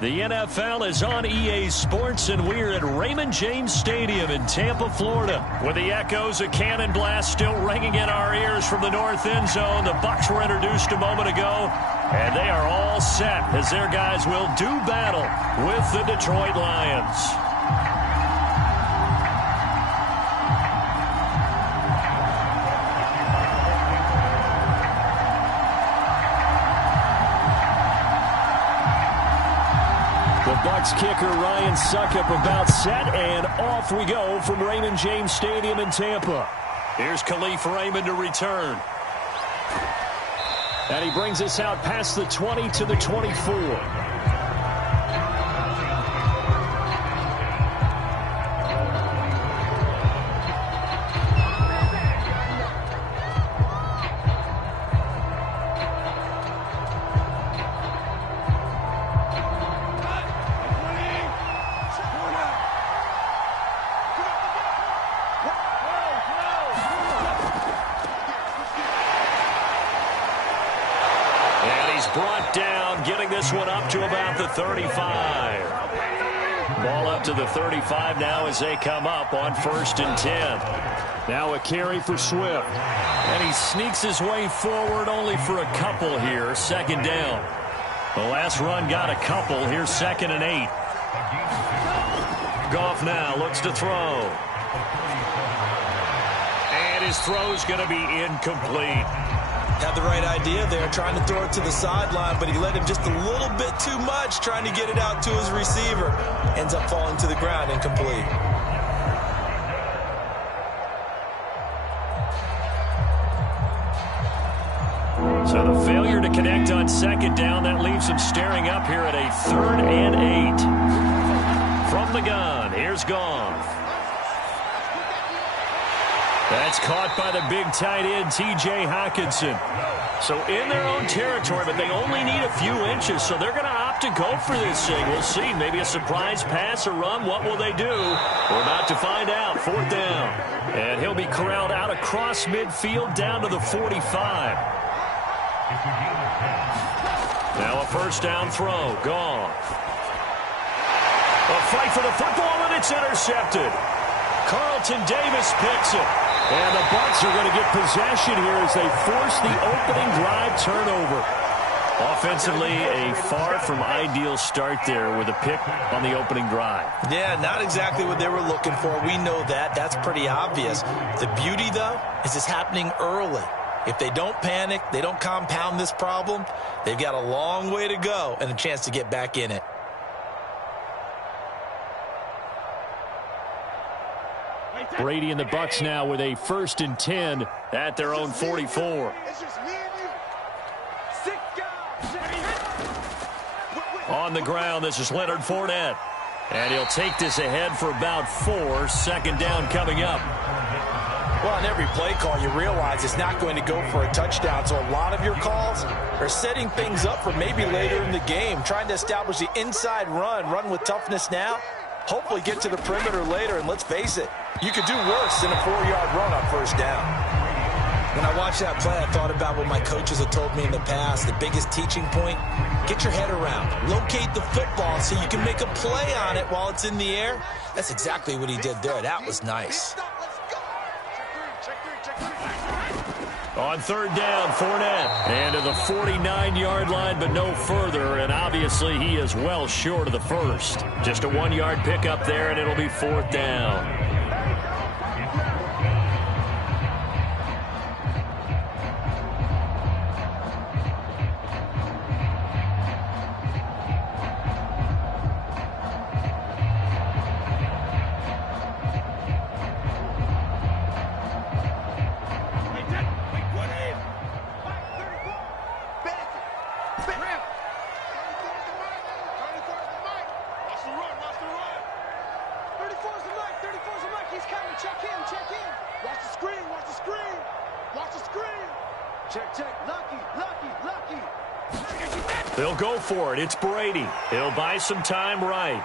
The NFL is on EA Sports, and we're at Raymond James Stadium in Tampa, Florida. With the echoes of Cannon Blast still ringing in our ears from the north end zone, the Bucs were introduced a moment ago, and they are all set as their guys will do battle with the Detroit Lions. Bucs kicker Ryan Suckup about set, and off we go from Raymond James Stadium in Tampa. Here's Khalif Raymond to return. And he brings us out past the 20 to the 24. Brought down, getting this one up to about the 35. Ball up to the 35 now as they come up on 1st and 10. Now a carry for Swift. And he sneaks his way forward only for a couple here. 2nd down. The last run got a couple. Here's 2nd and 8. Goff now looks to throw. And his throw's going to be incomplete. Had the right idea there, trying to throw it to the sideline, but he let him just a little bit too much, trying to get it out to his receiver. Ends up falling to the ground, incomplete. So the failure to connect on 2nd down, that leaves him staring up here at a 3rd and 8. From the gun, here's Goff. That's caught by the big tight end, T.J. Hockenson. So in their own territory, but they only need a few inches, so they're going to opt to go for this thing. We'll see. Maybe a surprise pass or run. What will they do? We're about to find out. 4th down. And he'll be corralled out across midfield down to the 45. Now a 1st down throw. Goff. A fight for the football, and it's intercepted. Carlton Davis picks it. And the Bucs are going to get possession here as they force the opening drive turnover. Offensively, a far from ideal start there with a pick on the opening drive. Yeah, not exactly what they were looking for. We know that. That's pretty obvious. The beauty, though, is it's happening early. If they don't panic, they don't compound this problem, they've got a long way to go and a chance to get back in it. Brady and the Bucs now with a 1st and 10 at their own 44. On the ground, this is Leonard Fournette. And he'll take this ahead for about 4. 2nd down coming up. Well, on every play call, you realize it's not going to go for a touchdown. So a lot of your calls are setting things up for maybe later in the game, trying to establish the inside run with toughness now. Hopefully get to the perimeter later, and let's face it, you could do worse than a 4-yard run on 1st down. When I watched that play, I thought about what my coaches have told me in the past. The biggest teaching point, get your head around. Locate the football so you can make a play on it while it's in the air. That's exactly what he did there. That was nice. On 3rd down, Fournette. And to the 49-yard line, but no further. And obviously, he is well short of the 1st. Just a 1-yard pickup there, and it'll be 4th down. They'll go for it. It's Brady. He'll buy some time right.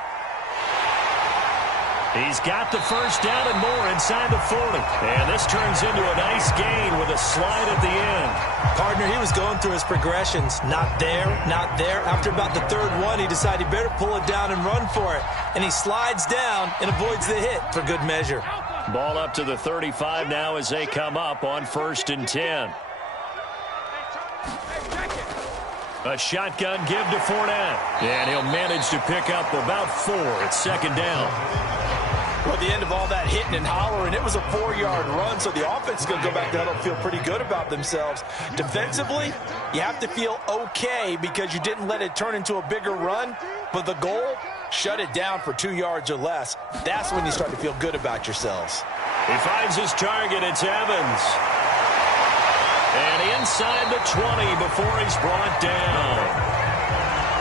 He's got the first down and more inside the 40. And this turns into a nice gain with a slide at the end. Partner, he was going through his progressions. Not there, not there. After about the third one, he decided he better pull it down and run for it. And he slides down and avoids the hit for good measure. Ball up to the 35 now as they come up on 1st and 10. A shotgun give to Fournette. And he'll manage to pick up about 4 at 2nd down. Well, at the end of all that hitting and hollering, it was a 4-yard run, so the offense is going to go back there and feel pretty good about themselves. Defensively, you have to feel okay because you didn't let it turn into a bigger run, but the goal, shut it down for 2 yards or less. That's when you start to feel good about yourselves. He finds his target. It's Evans. And inside the 20 before he's brought down.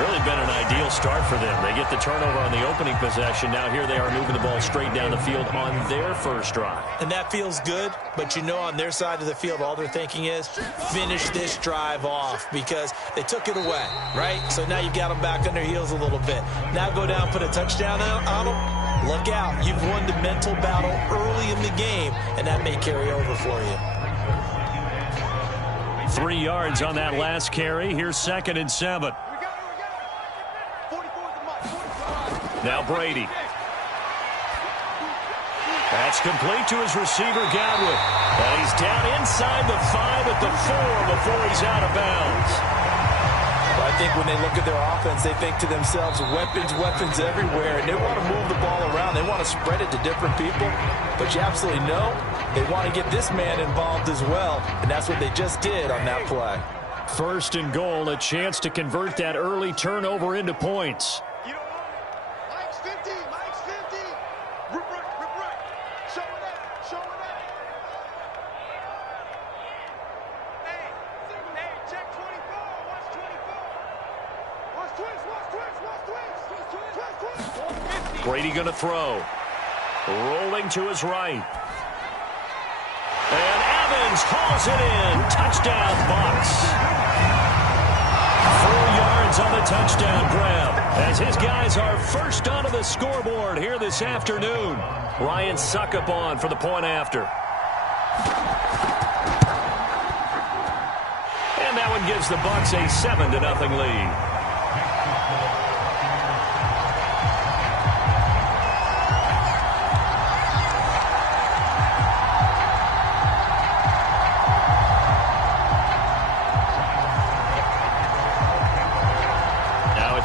Really been an ideal start for them. They get the turnover on the opening possession. Now here they are moving the ball straight down the field on their first drive. And that feels good, but you know on their side of the field, all they're thinking is finish this drive off because they took it away, right? So now you've got them back on their heels a little bit. Now go down, put a touchdown on them. Look out. You've won the mental battle early in the game, and that may carry over for you. 3 yards on that last carry. Here's 2nd and 7. Now Brady. That's complete to his receiver, Godwin. And he's down inside the 5 at the 4 before he's out of bounds. Well, I think when they look at their offense, they think to themselves, weapons everywhere, and they want to move the ball around. They want to spread it to different people. But you absolutely know they want to get this man involved as well, and that's what they just did on that play. 1st and goal, a chance to convert that early turnover into points. Brady going to throw. Rolling to his right. And Evans hauls it in. Touchdown, Bucs. 4 yards on the touchdown grab as his guys are first onto the scoreboard here this afternoon. Ryan Suckup on for the point after. And that one gives the Bucs a 7-0 lead.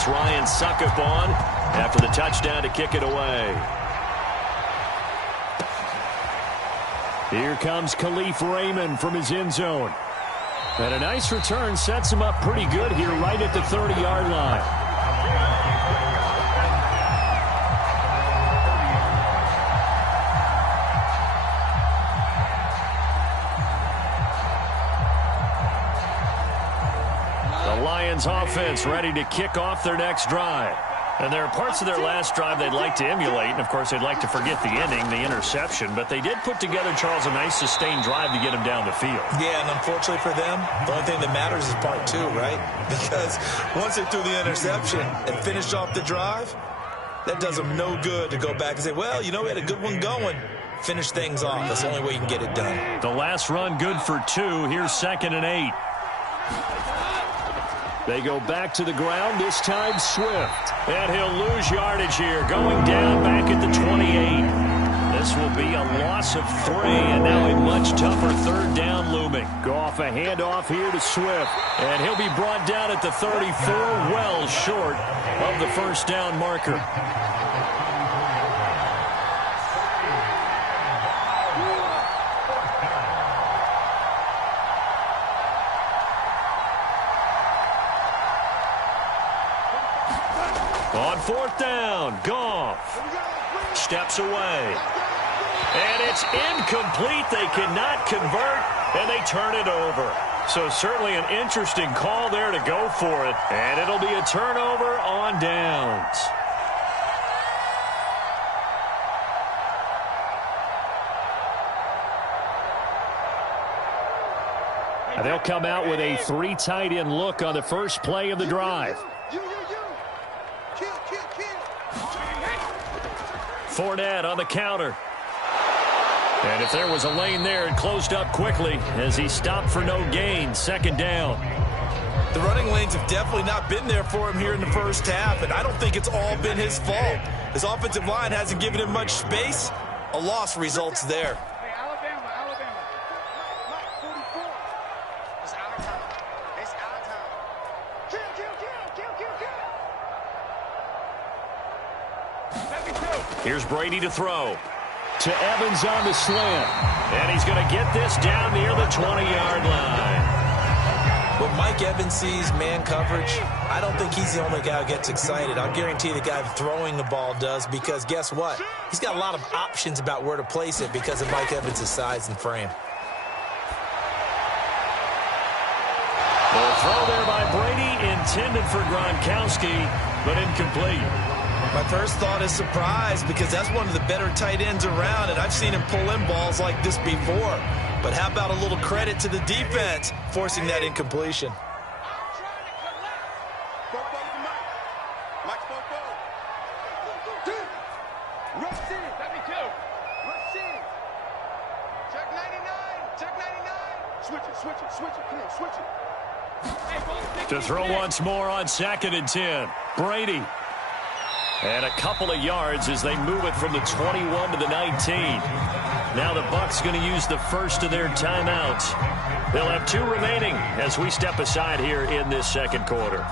Ryan Suckup on after the touchdown to kick it away. Here comes Khalif Raymond from his end zone. And a nice return sets him up pretty good here right at the 30-yard line. Offense ready to kick off their next drive. And there are parts of their last drive they'd like to emulate, and of course they'd like to forget the ending, the interception, but they did put together, Charles, a nice sustained drive to get them down the field. Yeah, and unfortunately for them, the only thing that matters is part 2, right? Because once they threw the interception and finished off the drive, that does them no good to go back and say, well, you know, we had a good one going. Finish things off. That's the only way you can get it done. The last run good for 2. Here's 2nd and 8. They go back to the ground, this time Swift. And he'll lose yardage here, going down back at the 28. This will be a loss of 3, and now a much tougher 3rd down looming. Goff a handoff here to Swift. And he'll be brought down at the 34, well short of the 1st down marker. On 4th down, Goff steps away. And it's incomplete. They cannot convert, and they turn it over. So certainly an interesting call there to go for it. And it'll be a turnover on downs. And they'll come out with a 3 tight end look on the first play of the drive. Fournette on the counter. And if there was a lane there, it closed up quickly as he stopped for no gain. Second down. The running lanes have definitely not been there for him here in the first half, and I don't think it's all been his fault. His offensive line hasn't given him much space. A loss results there. Hey, Alabama. Mike 44. It's our time. It's our time. Kill. Here's Brady to throw. To Evans on the slant. And he's going to get this down near the 20-yard line. When Mike Evans sees man coverage, I don't think he's the only guy who gets excited. I'll guarantee the guy throwing the ball does, because guess what? He's got a lot of options about where to place it because of Mike Evans' size and frame. The throw there by Brady, intended for Gronkowski, but incomplete. My first thought is surprise, because that's one of the better tight ends around, and I've seen him pull in balls like this before. But how about a little credit to the defense forcing that incompletion? To throw once more on 2nd and 10. Brady. And a couple of yards as they move it from the 21 to the 19. Now the Bucs going to use the first of their timeouts. They'll have 2 remaining as we step aside here in this second quarter.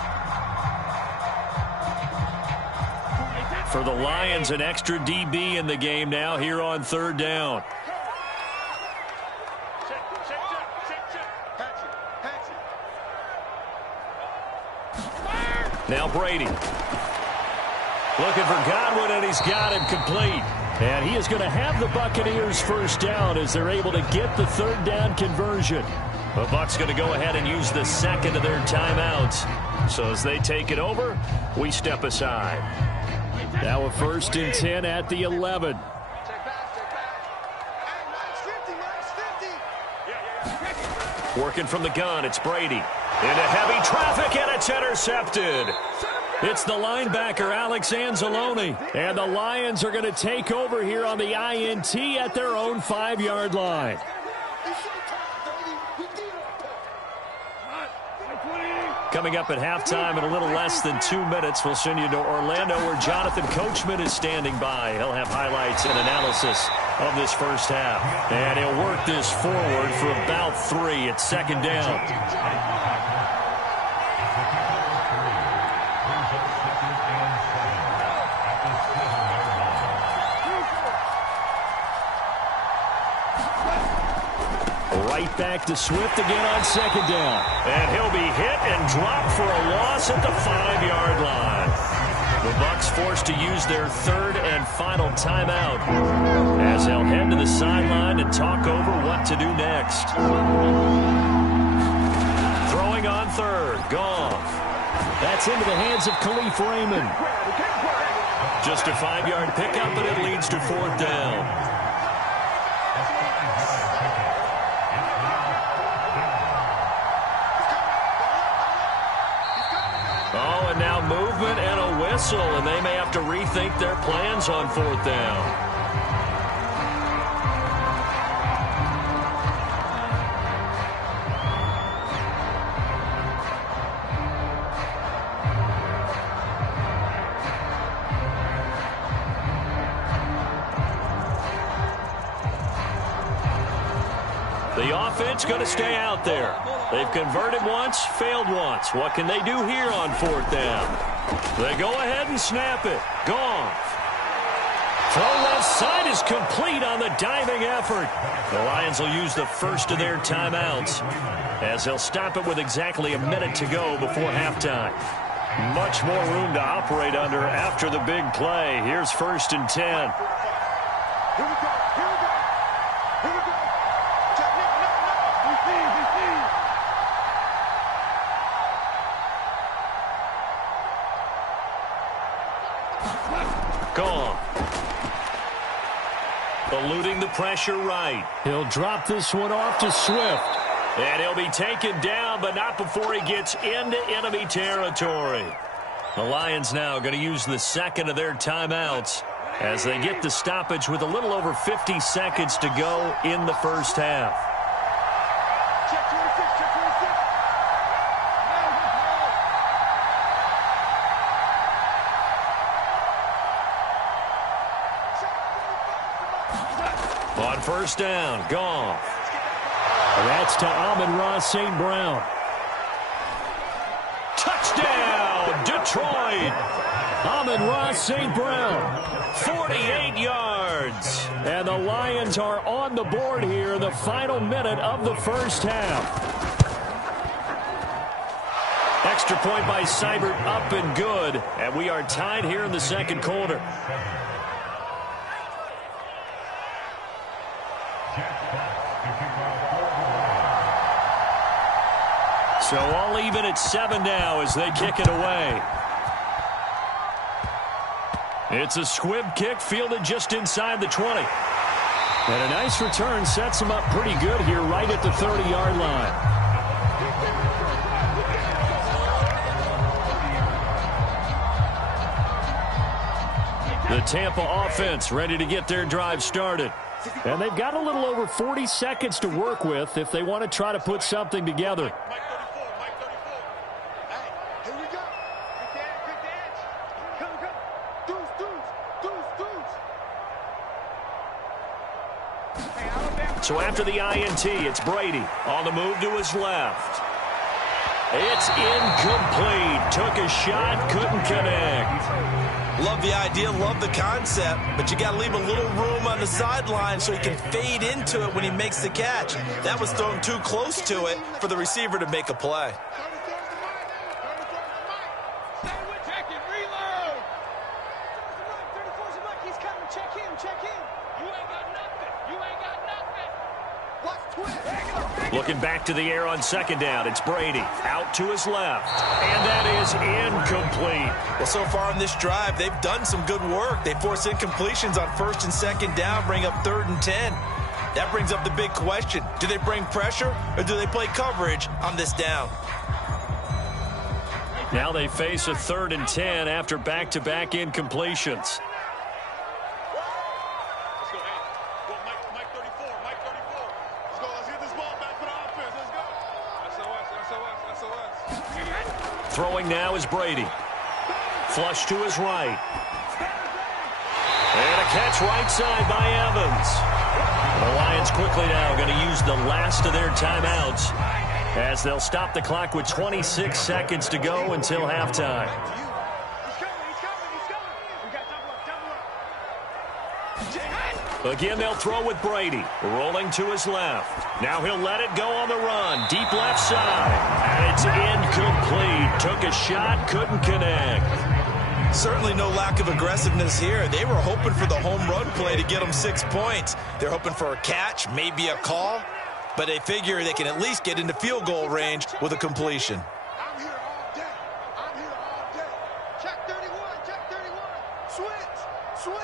For the Lions, an extra DB in the game now here on 3rd down. Now Brady. Looking for Godwin, and he's got him complete. And he is going to have the Buccaneers first down as they're able to get the 3rd down conversion. The Bucs going to go ahead and use the second of their timeouts. So as they take it over, we step aside. Now a 1st and 10 at the 11. Working from the gun, it's Brady. Into heavy traffic, and it's intercepted. It's the linebacker, Alex Anzalone. And the Lions are going to take over here on the INT at their own 5-yard line. Coming up at halftime in a little less than 2 minutes, we'll send you to Orlando where Jonathan Coachman is standing by. He'll have highlights and analysis of this first half. And he'll work this forward for about 3 at 2nd down. Right back to Swift again on 2nd down. And he'll be hit and dropped for a loss at the 5-yard line. The Bucs forced to use their 3rd and final timeout as they'll head to the sideline and talk over what to do next. Throwing on 3rd, Goff. That's into the hands of Khalif Raymond. Just a 5-yard pickup, but it leads to 4th down. Oh, and now movement and a whistle, and they may have to rethink their plans on 4th down. The offense going to stay out there. They've converted once, failed once. What can they do here on 4th down? They go ahead and snap it. Goff. Throw left side is complete on the diving effort. The Lions will use the first of their timeouts as they'll stop it with exactly a minute to go before halftime. Much more room to operate under after the big play. Here's 1st and 10. Here we go. Gone. Eluding the pressure right. He'll drop this one off to Swift. And he'll be taken down, but not before he gets into enemy territory. The Lions now going to use the second of their timeouts as they get the stoppage with a little over 50 seconds to go in the first half. Check 26, check 26. On first down, Goff. That's to Amon-Ra St. Brown. Touchdown, Detroit. Amon-Ra St. Brown, 48 yards. And the Lions are on the board here in the final minute of the first half. Extra point by Seibert, up and good. And we are tied here in the second quarter. So all even at 7 now as they kick it away. It's a squib kick fielded just inside the 20. And a nice return sets them up pretty good here right at the 30-yard line. The Tampa offense ready to get their drive started. And they've got a little over 40 seconds to work with if they want to try to put something together. So after the INT, it's Brady on the move to his left. It's incomplete. Took a shot, couldn't connect. Love the idea, love the concept, but you got to leave a little room on the sideline so he can fade into it when he makes the catch. That was thrown too close to it for the receiver to make a play. Looking back to the air on second down, it's Brady out to his left, and that is incomplete. Well, so far on this drive, they've done some good work. They force incompletions on first and second down, bring up 3rd and 10. That brings up the big question. Do they bring pressure, or do they play coverage on this down? Now they face a 3rd and 10 after back-to-back incompletions. Throwing now is Brady. Flush to his right. And a catch right side by Evans. The Lions quickly now going to use the last of their timeouts as they'll stop the clock with 26 seconds to go until halftime. Again, they'll throw with Brady, rolling to his left. Now he'll let it go on the run, deep left side, and it's incomplete. Took a shot, couldn't connect. Certainly no lack of aggressiveness here. They were hoping for the home run play to get them 6 points. They're hoping for a catch, maybe a call, but they figure they can at least get into field goal range with a completion. I'm here all day. I'm here all day. Check 31, check 31. Switch, switch.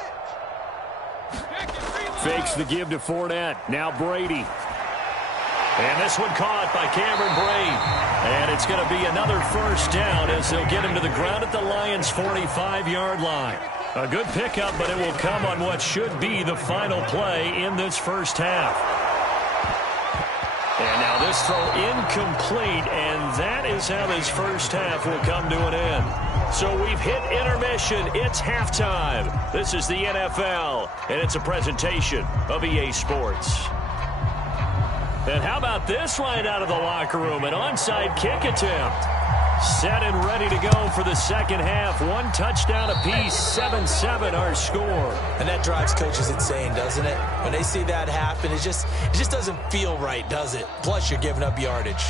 Fakes the give to Fournette. Now Brady. And this one caught by Cameron Brate. And it's going to be another first down as they'll get him to the ground at the Lions' 45-yard line. A good pickup, but it will come on what should be the final play in this first half. And now this throw incomplete, and that is how this first half will come to an end. So we've hit intermission. It's halftime. This is the NFL, and it's a presentation of EA Sports. And how about this right out of the locker room? An onside kick attempt. Set and ready to go for the second half. 1 touchdown apiece, 7-7 our score. And that drives coaches insane, doesn't it? When they see that happen, it just doesn't feel right, does it? Plus, you're giving up yardage.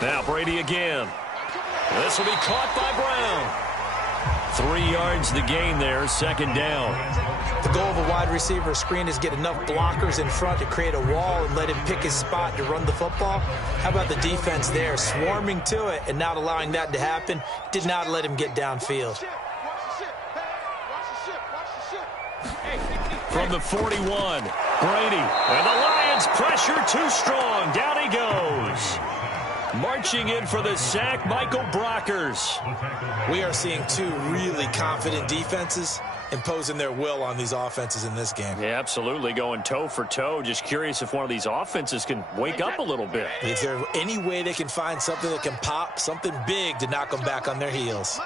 Now Brady again. This will be caught by Brown. 3 yards the gain there, second down. The goal of a wide receiver screen is get enough blockers in front to create a wall and let him pick his spot to run the football. How about the defense there, swarming to it and not allowing that to happen? Did not let him get downfield. From the 41, Brady. And the Lions pressure too strong. Down he goes. Marching in for the sack, Michael Brockers. We are seeing two really confident defenses imposing their will on these offenses in this game. Yeah, absolutely, going toe for toe. Just curious if one of these offenses can wake up a little bit. Is there any way they can find something that can pop, something big to knock them back on their heels?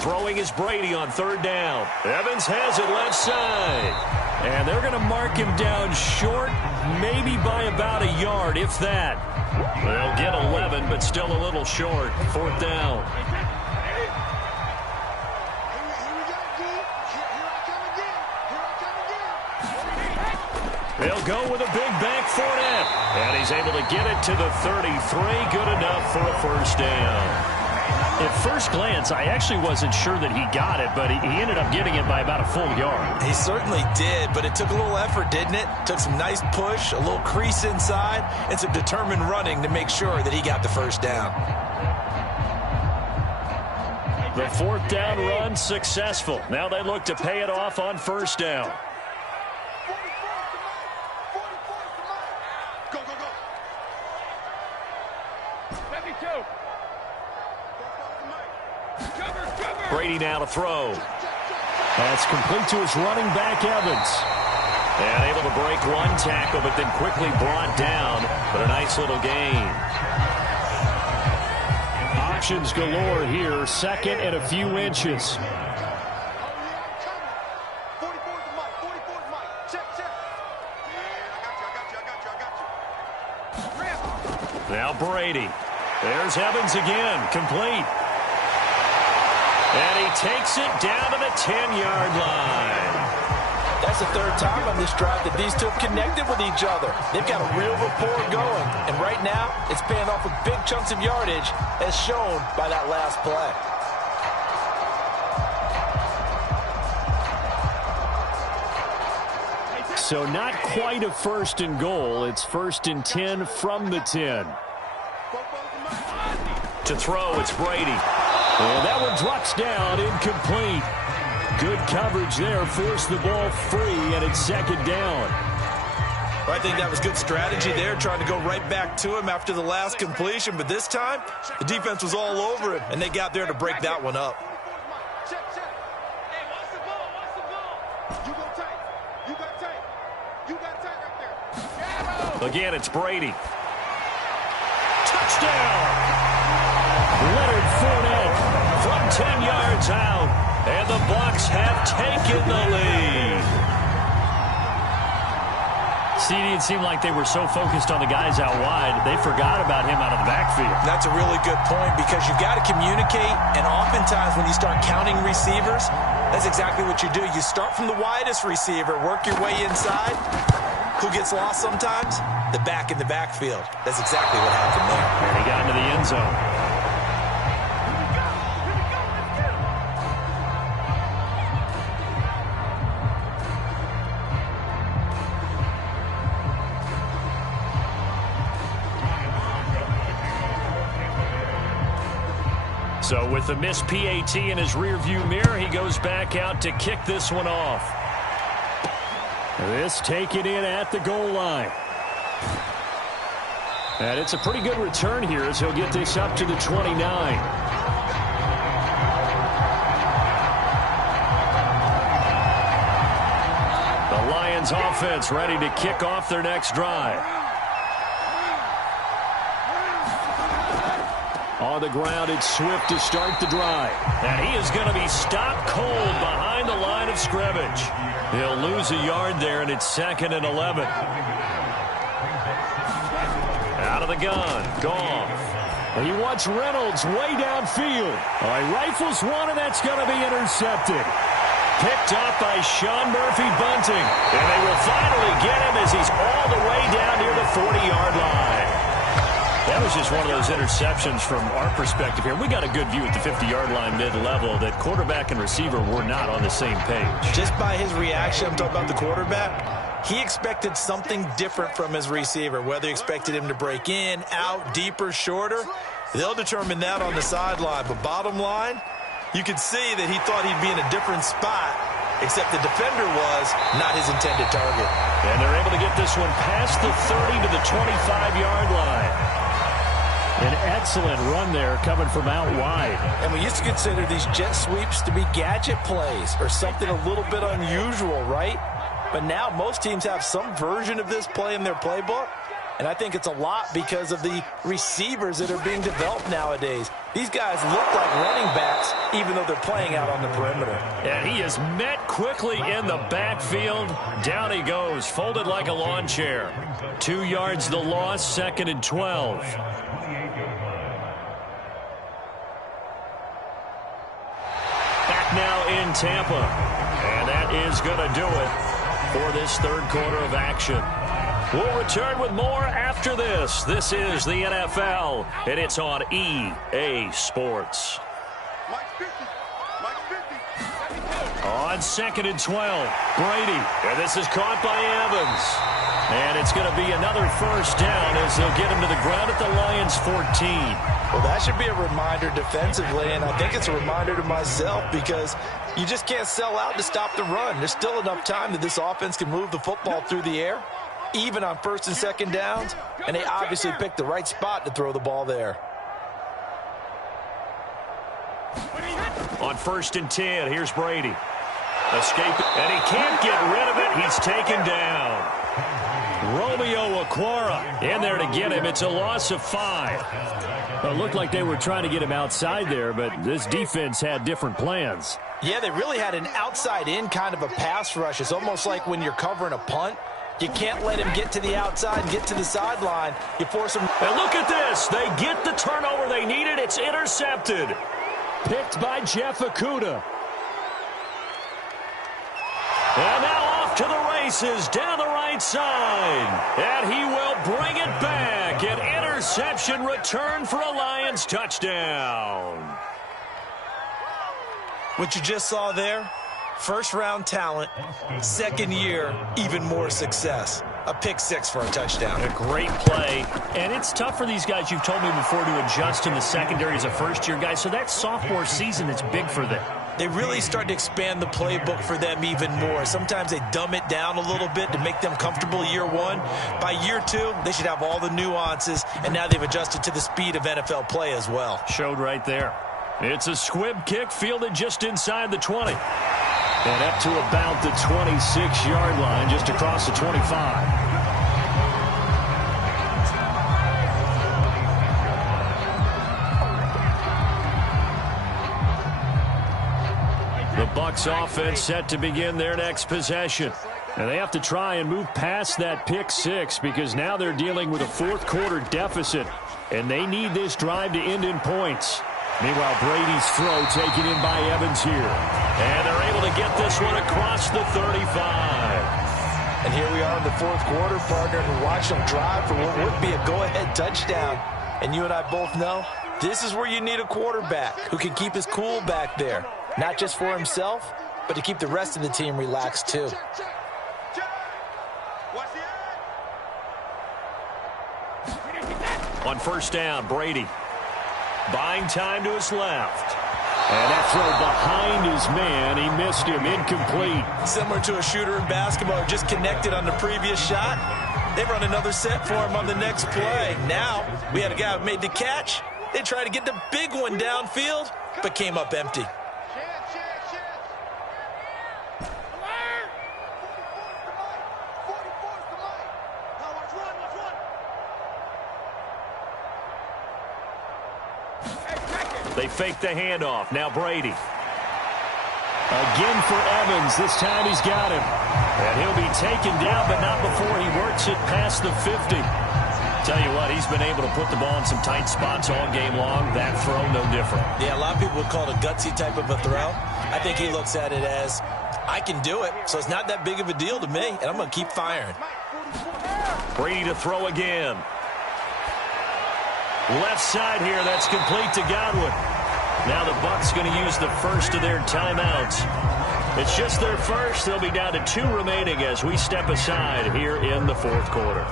Throwing is Brady on third down. Evans has it left side. And they're going to mark him down short, maybe by about a yard, if that. They'll get 11, but still a little short. Fourth down. They'll go with a big back Fournette. And he's able to get it to the 33. Good enough for a first down. At first glance, I actually wasn't sure that he got it, but he ended up getting it by about a full yard. He certainly did, but it took a little effort, didn't it? Took some nice push, a little crease inside, and some determined running to make sure that he got the first down. The fourth down run successful. Now they look to pay it off on first down. Brady now to throw. That's complete to his running back, Evans. And able to break one tackle, but then quickly brought down. But a nice little gain. Options galore here. Second and a few inches. Now Brady. There's Evans again. Complete. And he takes it down to the 10-yard line. That's the third time on this drive that these two have connected with each other. They've got a real rapport going. And right now, it's paying off with big chunks of yardage, as shown by that last play. So not quite a first and goal. It's first and 10 from the 10. To throw, it's Brady. And that one drops down, incomplete. Good coverage there, forced the ball free, and it's second down. I think that was good strategy there, trying to go right back to him after the last completion. But this time, the defense was all over him, and they got there to break that one up. Again, it's Brady. Touchdown! Leonard Fournette from 10 yards out, and the Bucs have taken the lead. CD, it seemed like they were so focused on the guys out wide, they forgot about him out of the backfield. That's a really good point, because you've got to communicate, and oftentimes when you start counting receivers, that's exactly what you do. You start from the widest receiver, work your way inside. Who gets lost sometimes? The back in the backfield. That's exactly what happened there. And he got into the end zone. So with the missed PAT in his rearview mirror, he goes back out to kick this one off. This taken in at the goal line. And it's a pretty good return here as he'll get this up to the 29. The Lions offense ready to kick off their next drive. On the ground, it's Swift to start the drive. And he is going to be stopped cold behind the line of scrimmage. He'll lose a yard there, and it's second and 11. Out of the gun, Goff. He wants Reynolds way downfield. All right, rifles one, and that's going to be intercepted. Picked up by Sean Murphy-Bunting. And they will finally get him as he's all the way down near the 40-yard line. That was just one of those interceptions from our perspective here. We got a good view at the 50-yard line mid-level that quarterback and receiver were not on the same page. Just by his reaction, I'm talking about the quarterback, he expected something different from his receiver, whether he expected him to break in, out, deeper, shorter. They'll determine that on the sideline. But bottom line, you could see that he thought he'd be in a different spot, except the defender was not his intended target. And they're able to get this one past the 30 to the 25-yard line. An excellent run there coming from out wide. And we used to consider these jet sweeps to be gadget plays or something a little bit unusual, right? But now most teams have some version of this play in their playbook. And I think it's a lot because of the receivers that are being developed nowadays. These guys look like running backs, even though they're playing out on the perimeter. And he is met quickly in the backfield. Down he goes, folded like a lawn chair. 2 yards the loss, 2nd and 12. Back now in Tampa. And that is going to do it for this third quarter of action. We'll return with more after this. This is the NFL, and it's on EA Sports. On 2nd and 12, Brady. And this is caught by Evans. And it's going to be another first down as they'll get him to the ground at the Lions' 14. Well, that should be a reminder defensively, and I think it's a reminder to myself because you just can't sell out to stop the run. There's still enough time that this offense can move the football through the air, even on 1st and 2nd downs, and they obviously picked the right spot to throw the ball there. On 1st and 10, here's Brady. Escaping, and he can't get rid of it. He's taken down. Romeo Okwara in there to get him. It's a loss of 5. Well, it looked like they were trying to get him outside there, but this defense had different plans. Yeah, they really had an outside-in kind of a pass rush. It's almost like when you're covering a punt. You can't let him get to the outside and get to the sideline. You force him. And look at this. They get the turnover they needed. It's intercepted. Picked by Jeff Okudah. And now off to the races down the right side. And he will bring it back. An interception return for a Lions touchdown. What you just saw there, first-round talent, 2nd year, even more success. A pick 6 for a touchdown. A great play. And it's tough for these guys, you've told me before, to adjust in the secondary as a first-year guy. So that sophomore season is big for them. They really start to expand the playbook for them even more. Sometimes they dumb it down a little bit to make them comfortable year 1. By year 2, they should have all the nuances, and now they've adjusted to the speed of NFL play as well. Showed right there. It's a squib kick fielded just inside the 20. And up to about the 26-yard line, just across the 25. The Bucs offense set to begin their next possession. And they have to try and move past that pick 6 because now they're dealing with a fourth-quarter deficit. And they need this drive to end in points. Meanwhile, Brady's throw taken in by Evans here. And they're able to get this one across the 35. And here we are in the fourth quarter, partner, and watch them drive for what would be a go-ahead touchdown. And you and I both know this is where you need a quarterback who can keep his cool back there. Not just for himself, but to keep the rest of the team relaxed too. On first down, Brady. Buying time to his left. And that throw behind his man. He missed him. Incomplete. Similar to a shooter in basketball, just connected on the previous shot. They run another set for him on the next play. Now, we had a guy who made the catch. They tried to get the big one downfield, but came up empty. They fake the handoff. Now Brady. Again for Evans. This time he's got him. And he'll be taken down, but not before he works it past the 50. Tell you what, he's been able to put the ball in some tight spots all game long. That throw, no different. Yeah, a lot of people would call it a gutsy type of a throw. I think he looks at it as, I can do it, so it's not that big of a deal to me, and I'm going to keep firing. Brady to throw again. Left side here, that's complete to Godwin. Now the Bucs going to use the first of their timeouts. It's just their first. They'll be down to 2 remaining as we step aside here in the fourth quarter.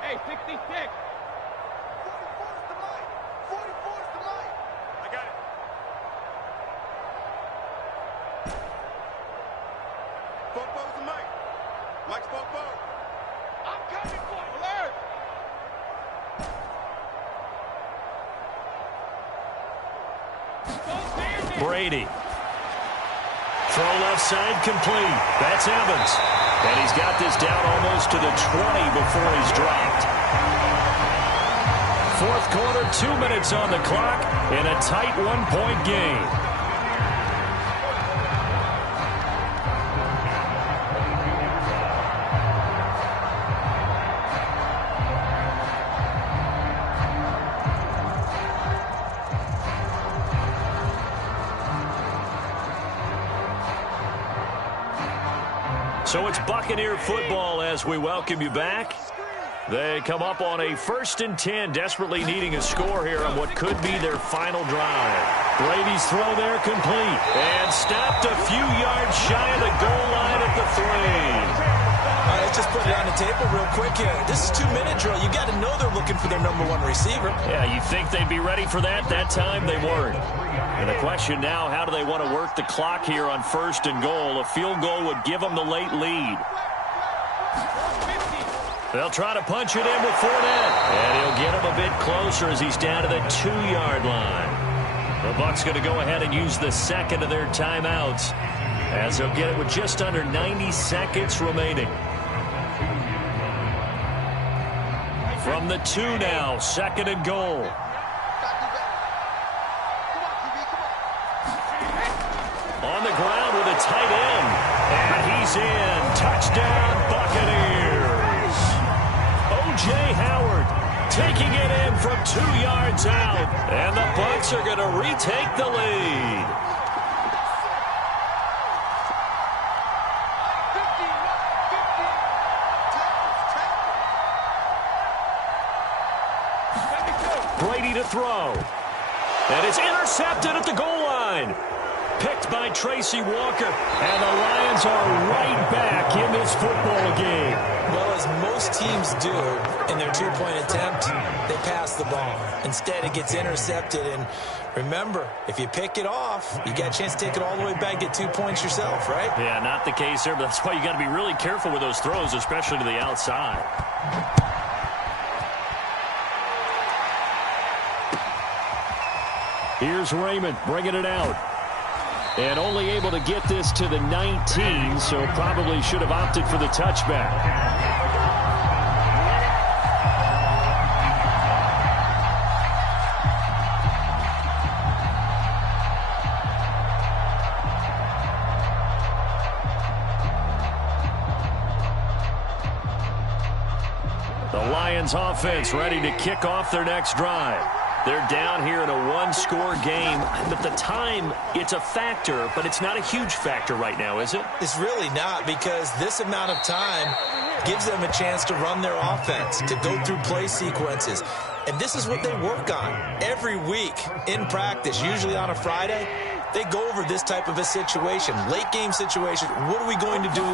Hey, 66. 44's the mic. 44's the mic. I got it. Football's the mic. Mike's football. I'm coming for you. Alert. Brady. Throw left side complete. That's Evans. And he's got this down almost to the 20 before he's dropped. Fourth quarter, 2 minutes on the clock in a tight 1-point game. So it's Buccaneer football as we welcome you back. They come up on a 1st and 10, desperately needing a score here on what could be their final drive. Brady's throw there complete. And stopped a few yards shy of the goal line at the 3. All right, let's just put it on the table real quick here. This is 2-minute drill. You got to know they're looking for their #1 receiver. Yeah, you think they'd be ready for that? That time they weren't. And the question now, how do they want to work the clock here on 1st and goal? A field goal would give them the late lead. They'll try to punch it in with Fournette. And he'll get him a bit closer as he's down to the 2-yard line. The Bucs going to go ahead and use the second of their timeouts as they'll get it with just under 90 seconds remaining. From the 2 now, 2nd and goal. On the ground with a tight end. And he's in. Touchdown, Buccaneers. O.J. Howard taking it in from 2 yards out. And the Bucs are going to retake the lead. Brady to throw. And it's intercepted at the goal line. Picked by Tracy Walker. And the Lions are right back in this football game. Well, as most teams do in their 2-point attempt, they pass the ball. Instead, it gets intercepted. And remember, if you pick it off, you got a chance to take it all the way back, get 2 points yourself, right? Yeah, not the case here, but that's why you got to be really careful with those throws, especially to the outside. Here's Raymond bringing it out. And only able to get this to the 19, so probably should have opted for the touchback. The Lions offense ready to kick off their next drive. They're down here in a 1-score game, but the time, it's a factor, but it's not a huge factor right now, is it? It's really not, because this amount of time gives them a chance to run their offense, to go through play sequences. And this is what they work on every week in practice, usually on a Friday. They go over this type of a situation, late game situation. What are we going to do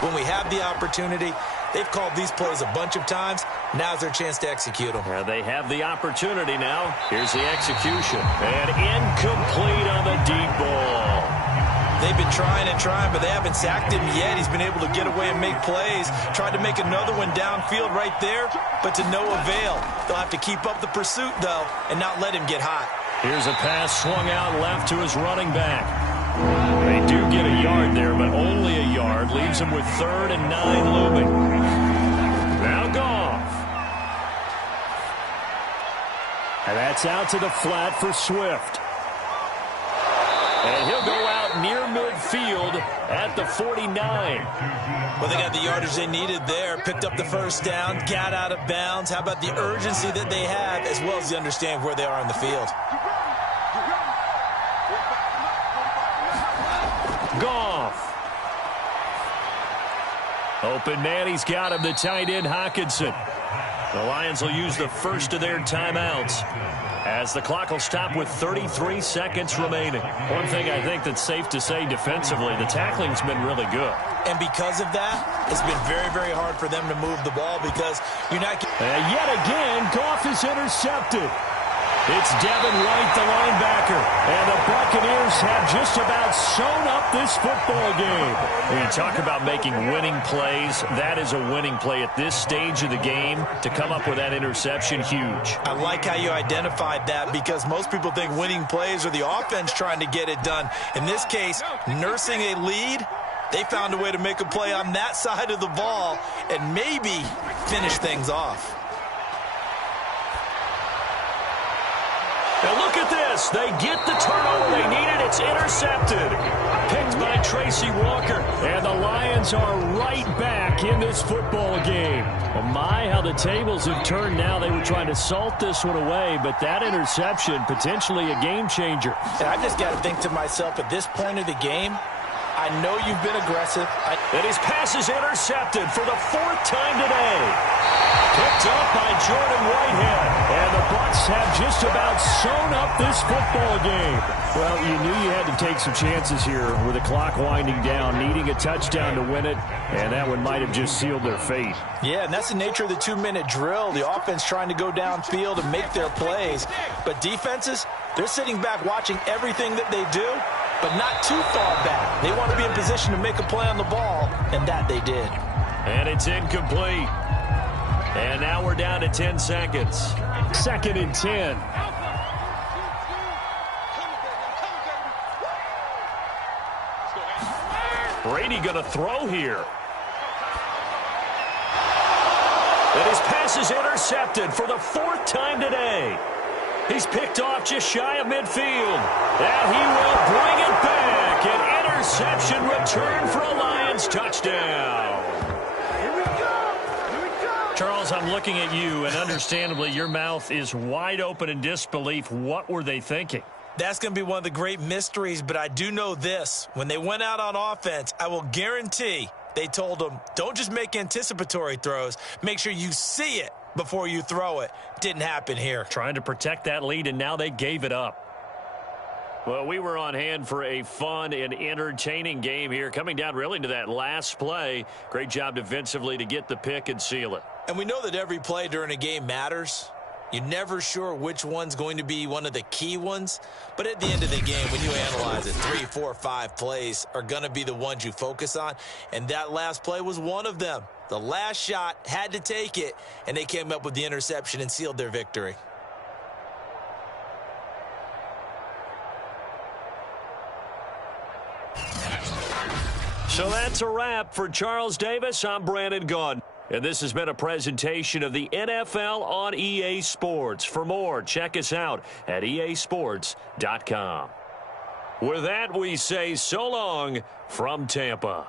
when we have the opportunity? They've called these plays a bunch of times. Now's their chance to execute them. They have the opportunity now. Here's the execution. And incomplete on the deep ball. They've been trying and trying, but they haven't sacked him yet. He's been able to get away and make plays. Tried to make another one downfield right there, but to no avail. They'll have to keep up the pursuit, though, and not let him get hot. Here's a pass swung out left to his running back. They do get a yard there, but only a yard. Leaves them with 3rd and 9 looming. Now Goff. And that's out to the flat for Swift. And he'll go out near midfield at the 49. Well, they got the yardage they needed there. Picked up the first down, got out of bounds. How about the urgency that they have, as well as the understanding where they are on the field? Goff. Open man, he's got him, the tight end, Hockenson. The Lions will use the first of their timeouts as the clock will stop with 33 seconds remaining. One thing I think that's safe to say defensively, the tackling's been really good. And because of that, it's been very, very hard for them to move the ball because you're not... And yet again, Goff is intercepted. It's Devin White, the linebacker, and the Buccaneers have just about sewn up this football game. When you talk about making winning plays, that is a winning play at this stage of the game. To come up with that interception, huge. I like how you identified that because most people think winning plays are the offense trying to get it done. In this case, nursing a lead, they found a way to make a play on that side of the ball and maybe finish things off. Now look at this. They get the turnover they needed. It's intercepted. Picked by Tracy Walker. And the Lions are right back in this football game. Oh my, how the tables have turned now. They were trying to salt this one away, but that interception, potentially a game changer. And I just got to think to myself, at this point of the game, I know you've been aggressive. And his pass is intercepted for the 4th time today. Picked up by Jordan Whitehead. And the Bucs have just about sewn up this football game. Well, you knew you had to take some chances here with the clock winding down, needing a touchdown to win it, and that one might have just sealed their fate. Yeah, and that's the nature of the 2-minute drill. The offense trying to go downfield and make their plays. But defenses, they're sitting back watching everything that they do, but not too far back. They want to be in position to make a play on the ball, and that they did. And it's incomplete. And now we're down to 10 seconds. 2nd and 10. Brady going to throw here. And his pass is intercepted for the 4th time today. He's picked off just shy of midfield. Now he will bring it back. An interception return for a Lions touchdown. Charles, I'm looking at you, and understandably, your mouth is wide open in disbelief. What were they thinking? That's going to be one of the great mysteries, but I do know this. When they went out on offense, I will guarantee they told them, don't just make anticipatory throws. Make sure you see it before you throw it. Didn't happen here. Trying to protect that lead, and now they gave it up. Well, we were on hand for a fun and entertaining game here, coming down really to that last play. Great job defensively to get the pick and seal it. And we know that every play during a game matters. You're never sure which one's going to be one of the key ones. But at the end of the game, when you analyze it, 3, 4, 5 plays are going to be the ones you focus on. And that last play was one of them. The last shot had to take it, and they came up with the interception and sealed their victory. So that's a wrap for Charles Davis. I'm Brandon Gaudin. And this has been a presentation of the NFL on EA Sports. For more, check us out at easports.com. With that, we say so long from Tampa.